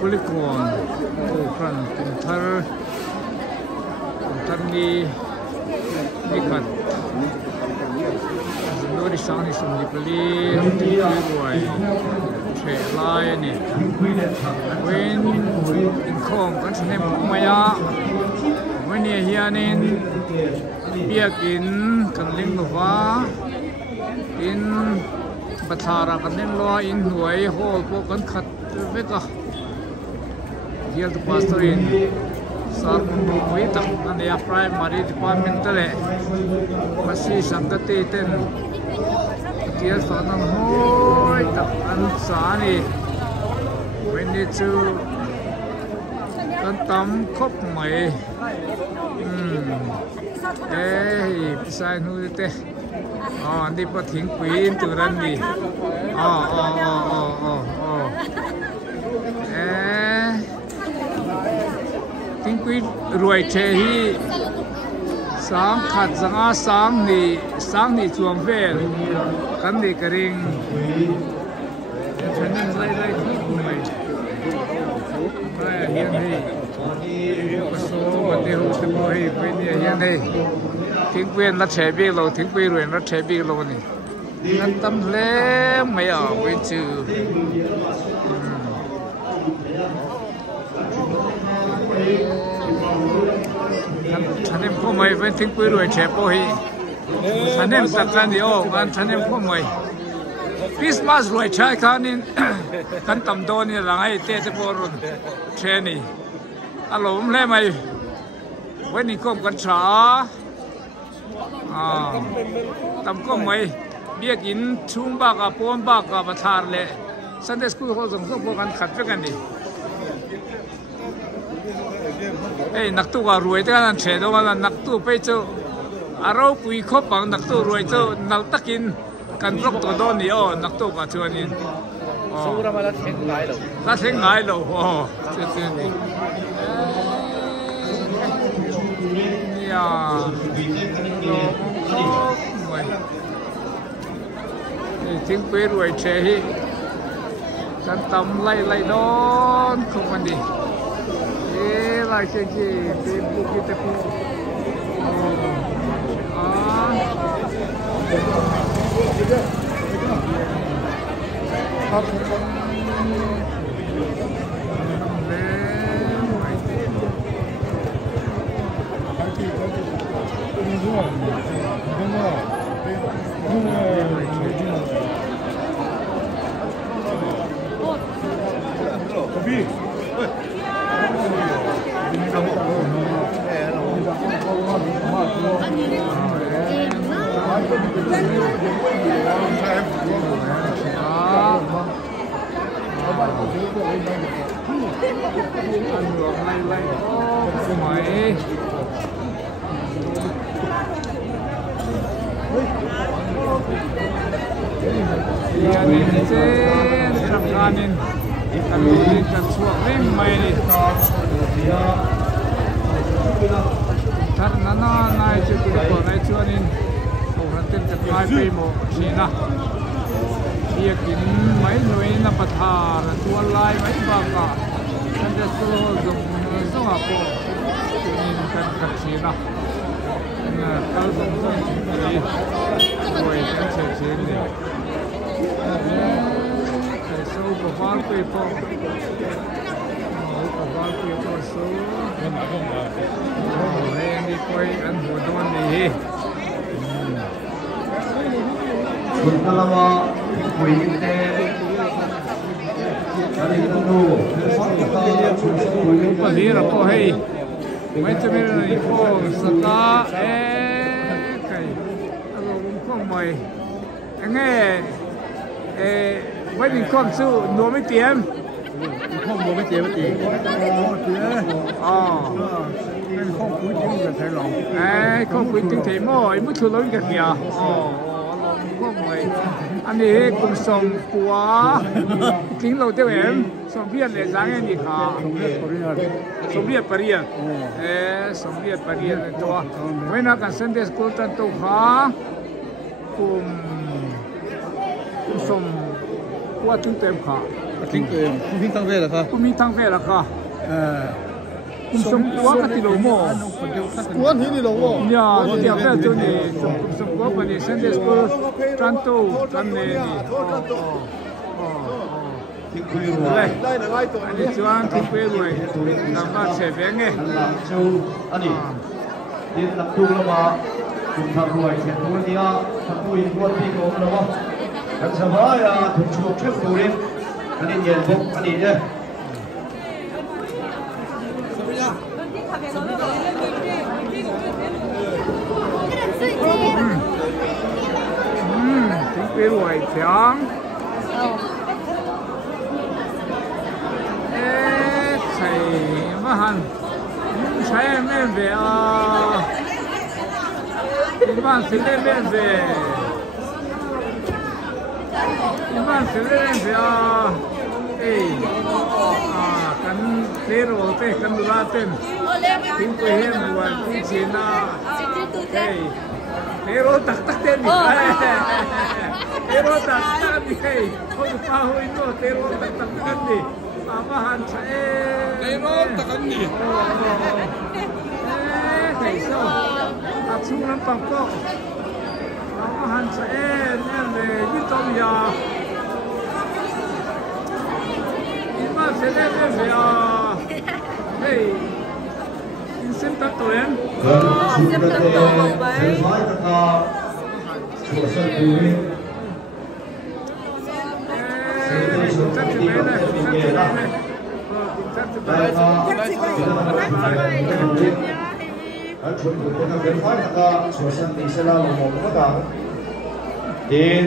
Kulikon, Kran, Kuntar ni kat. Nori sang ni sum di peli, di ruai, tre lai ni. When in kong kan senem maya, when ye hianin biakin kan ling lova, in batara kan ling loa in huai hol po kan kat veka. Here the pastor in Sarmundu Kuitak and the primary department tele. Masi Sankati ten. Here Sanam Hoi and Sani. We need to Kantam Kop Mai. Hey, beside who the oh, and they put him queen to run me. Oh. Tiếng quý ruồi chế hi sáng khát sáng nì chuồng về cắn đi cái ring cho nên lấy thuốc mày hiện đi số vấn đề hỗ trợ môi bên này hiện đi tiếng quyền nó chế bị lâu tiếng quý ruồi nó chế bị lâu nè nó tâm lẽ mày ở bên chữ anh em có mày vẫn tiếng quý rồi trẻ bôi anh em sắp ra đi ô anh em có mày Christmas rồi trái khá nên khăn tầm đô này là ngay tê tê bô rồi trẻ này alo hôm nay mày vẫn đi công con chó tầm có mày biết in chung bạc à bốn bạc à và thar lệ Sunday school họ dùng số ăn khát với cái này ê nặc tu cả ruồi thế anh chế đâu mà nặc tu bây giờ aro quý khóc bằng nặc tu ruồi chứ nặc tắc in cần rốcตัวđó nhiều nặc tu cả chưa nên số ra mà đã thấy ngại rồi chưa này ya tiếng quý ruồi chế hi cần tầm lay đón không ăn đi lại cái gì Facebook kita pun dia kini mai noi na pathar tuan lai mai baka anda suruh zong apa ini kan katsina na kalau zong ini koi kan sini so bawa people so ini koi an bodoh ni Kalau kuinte, ada itu palir apa hei, macam ni pun seta kai, kalau kau mai, engaiวันkom su nuoไม่เตรียมkom nuoไม่เตรียมตีอ๋อเป็นข้อคุยถึงกันไทยหรอข้อคุยถึงไทยมั่วไอ้มุทุล้นกันเนี่ยอ๋อข้อมวยอันนี้กลุ่มส่งปัวทิ้งเราเดี๋ยวเองส่งเพี้ยนเลยสังเกตดีค่ะส่งเพี้ยนปริยันส่งเพี้ยนปริยันตัวเวลาการเซ็นเดสกูตันตัวค่ะกลุ่มส่ง qua tiếng tem khá tiếng tem cũng tăng về là không cũng mi tăng về là khá cũng sống quá cái điều mò quá thế đi đâu nhà tiệm về cho này sống quá bên này Sunday school trăn tu trăn này đây anh đi chọn thì quê rồi làm ba sẽ về nghe làm châu anh đi làm tu là mà cùng thằng rồi sẽ tu đi à thằng tu yên quân đi cũng là mà anh sẽ nói thuộc chuộc trước tu đi anh đi nhận phục anh đi nhé tiếng quê rồi tiếng thầy mà hẳn thầy em về Ivan sẽ lên về Ivan sẽ lên về kan zero te kan dulaten tiếng quê hem buat tiếng Cina zero tak ten zero tak ni kau tahu itu zero tak ni apahan saya zero tak ni thầy sao chung lắm bằng co apahan saya em về như trong nhà sẽ lên về hey xin tắt tuổi em xin tắt tuổi sẽ nói tất cả của sân cửu viên chắc chắn đấy này chắc chắn đấy anh chuẩn bị cái việc phải là của sân thì sẽ là một cái đó thì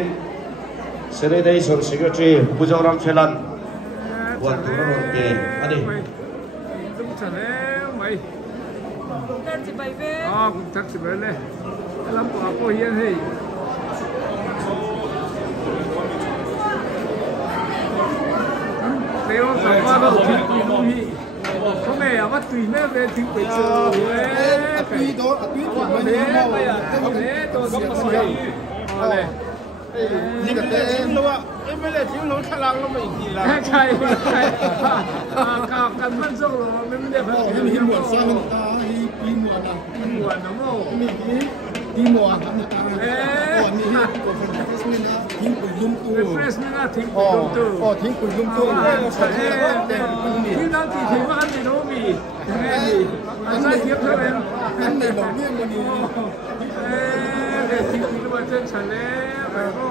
sẽ đây sân secretary Bujaram Chelan buat turun oke, adi. Itu sana, mai. Kuntar si baby. Kuntar si baby. Alam apa hian hei. Leo sama lo tui. Không nghe à, bắt tùy mẹ về tùy quỷ chưa? Tùy đó, tùy của mình đâu mà. Thế tôi sẽ có gì? Này. Như cái tên luôn ạ. Em mới là tiếng nói khá lắm mình chỉ làใช่กันมันส่งลงมันไม่ได้แบบ มีหมวดสร้างตามีหมวดอ่ะ หมวดน้องโง่ มีหมวดครับเนี่ยก่อนนี้กดเป็นเฟสมินะทิ้งปุ๋ยลุ่มตู้ เฟสไม่น่าทิ้งปุ๋ยลุ่มตู้ทิ้งปุ๋ยลุ่มตู้ที่นั่นที่ถือว่าอันนี้โน้มีแม่ดีอันนั้นเทียบเท่าไหร่อันไหนหลงเนี่ยมันดีเด็กทิ้งปุ๋ยลุ่มเส้นฉันแล้วไปโง่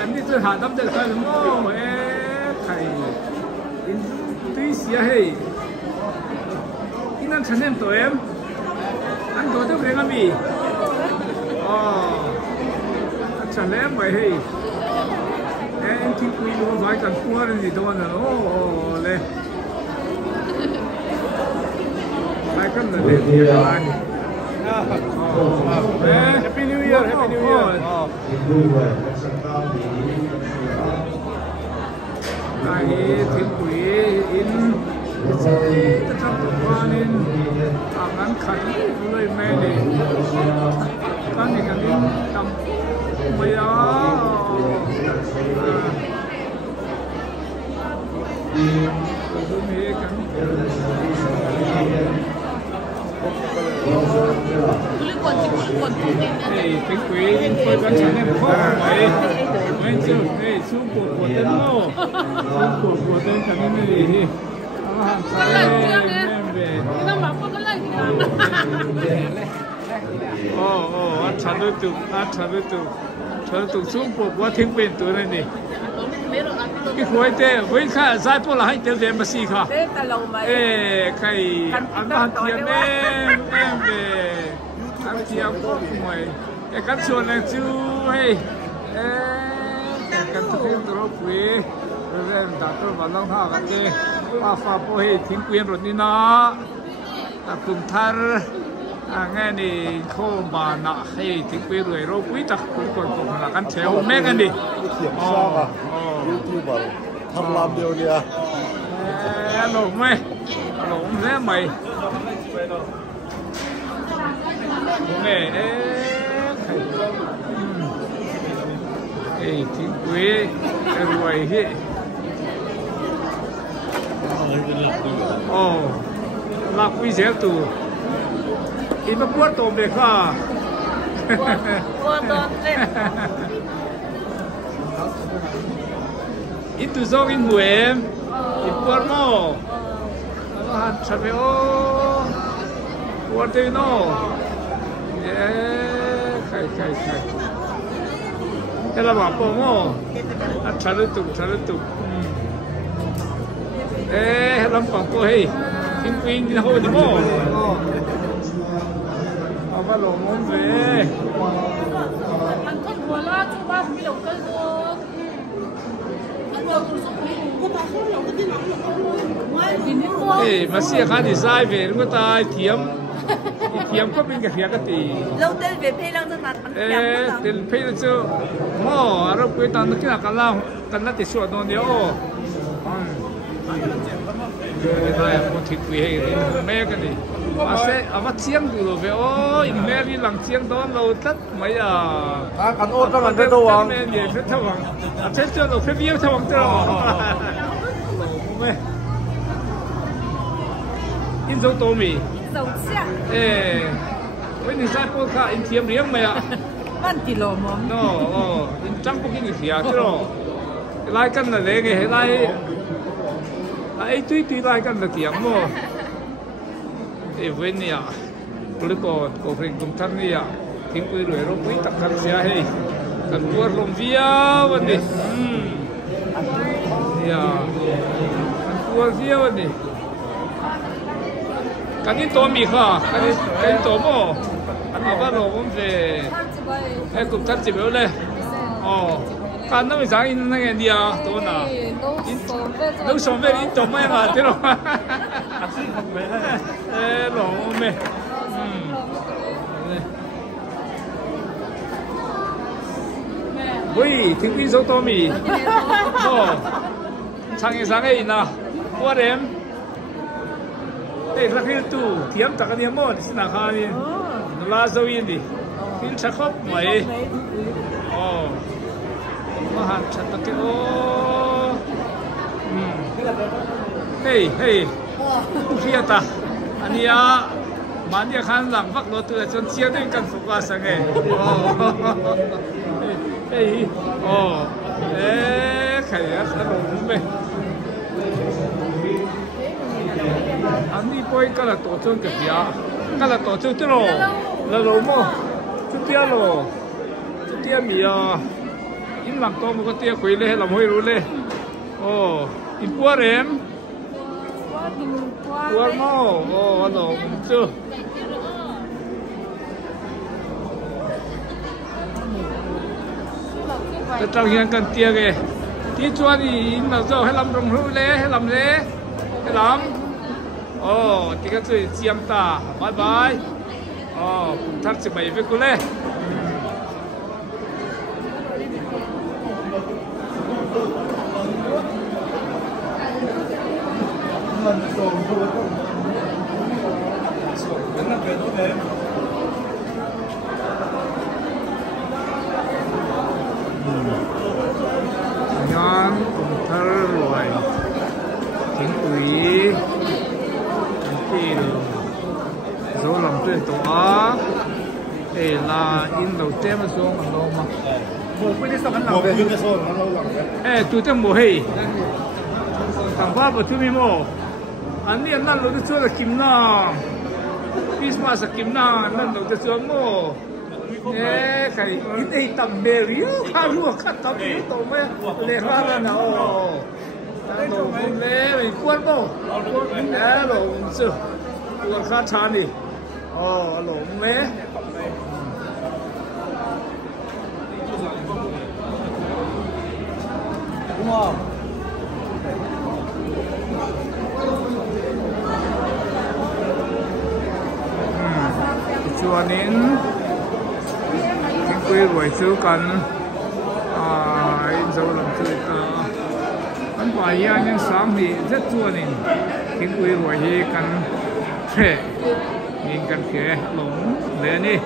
อันนี้จะหาตั้งแต่ใครโง่ใครตีเสียให้ที่นั่นฉันเล่นตัวเอ็มอันตัวเจ้าเองก็มีฉันเล่นไปให้ที่คุยรู้ไว้กันพัวนี่ตัวนั้นโอ้เลยไปกันเลยไปHappy New Year Happy New Year ai thiên quỷ in tất cả các quan in ngắn khẩn lời mẹ này các này cần in tầm bây giờ tôi nghĩ cần thiên quỷ in tôi vẫn chẳng nên khó vậy mấy chứ đây xuống của tên ngô xuống của tên cả những cái gì cái lần trước ấy cái năm bảo có lầnฉันดูสูงปกว่าทิ้งเป็นตัวนั่นนี่ที่คุยเต้คุยข้าสายพวกเราให้เต็มมาสิค่ะใครอันนั้นเทียมแม่อันเทียมพวกมวยแต่กันชวนเลยจู้ให้กันทุกคนตัวคุยเรื่องดับตัวบอลล่างท่ากันเต้ฟ้าโปให้ทิ้งเกวียนรถนี่นะกลุ่มทาร์งั้นนี่เข้ามาหน้าให้ทิ้งเกวียนเลยเราคุยตักคนคนละกันเชียวแม่กันดิเสียงซ่าอ่ะยูทูบอ่ะทำลำเดียวเนี่ยหลงไหมหลงแล้วไหมแม่ Ê, tiếng quế, cái ruồi hi. Ồ, lạc quý dễ tù. Ít mà buốt tôm về khá. Buốt tôm lên. Ít tù dông in mùi em. Ít buốt mô. Nó hạt chặt về ô. Buốt tê nô. Khai. Cái là bảo bố mô. Chặt lên tục. Ê, làm quảng cô hì. Kinh quyên đi hôi đi mô. Bắt đầu muốn về. Anh con của nó chú ba bị đầu cây rồi. Ê, mà xe khá thì sai về đúng không ta thiếm có bên cái phía cái tỷ. Lâu tên về phê lăng dân mặt. Ê, tên phê là chứ. Mô, rồi quay tàn nó kia là cần là tỷ suốt nó nhớ. Cái này một thịt quỷ hay mẹ cái này. Mà chiang được về ôi mẹ đi làm chiang đó lâu tất mấy à Ăn ôn cho mình đâu không? mẹ về phết thằng chết chưa được phết viêu thằng chưa mẹ in dấu tô mì Dầu chiang. ê với những sai cô cả in thiêm riêng mày à 1 kilo mồm. nó in trắng có cái gì thiệt chứ rồi lai cân là để cái lai tuy lai cân là thiệt mà event ya, kuliko kofring kumthang ni ya, ting kui roi ro kui tak kan sia hei, kan buat rom via wani, ya, kan buat via wani, kan ini tomi kah, kan ini tomo, apa rom về, kumthang cibeu le, oh, kan nama sang ini nang dia, tu na, đâu sống về đi tomo yang ada lo. Ê, lộn mẹ. Ui, tiếng tin số tô mì. Ồ, sáng ấy nà. Qua đêm. Ê, lạc hill tù. Thiếm tạc anh em môn. Xin nạc hà đi. Nó la dâu yên đi. Tin chắc khóc mấy. Ồ. Mà hẳn chắc tạc cái ô. Hey. Kia ta. Anh ya, mà anh khán làm vắt nó từ chân chia đến căn phục qua sang nghe. Ê, khải á, khá đồ cũng bê. Anh đi bôi cái là tổ chức cái gì á? Cái là tổ chức thế nào? Là đồ mô, chút tia rồi, chút tia mì à, in làm to một cái tia quỷ lên làm hơi luôn lên. In qua em. Qua mô, hello, chưa? Tất trong hiện cần tia kìa. Tí chua thì in là dâu hay làm rồng hữu lê, hay làm lê, hay làm. Tí cái chuyện chiếm ta, bye bye. Cũng thật sự bày với cô lê. Ngon cũng thơ rồi tiếng quý tiếng dấu lòng tuyên tổ á để là in đầu tiên mà xuống bằng lâu mà tụi tên mùa hì thằng ba bà tụi mình mô anh đi ăn lâu tới chỗ là kim na Christmas là kim na ăn lâu tới chỗ mô cái in đây tầm bề riu khá lúa khá tầm riu tổ mấy lệ hoa là nào tổ môn lệ mình quân mô quân lệ lộ sư quân khá chán đi lộ mê chùa nín cái quê buổi chú cần in dấu làm chơi ta anh phải ya nhưng sáng thì rất chùa nín cái quê buổi hi cần phê nhìn cần phê lủng lên đi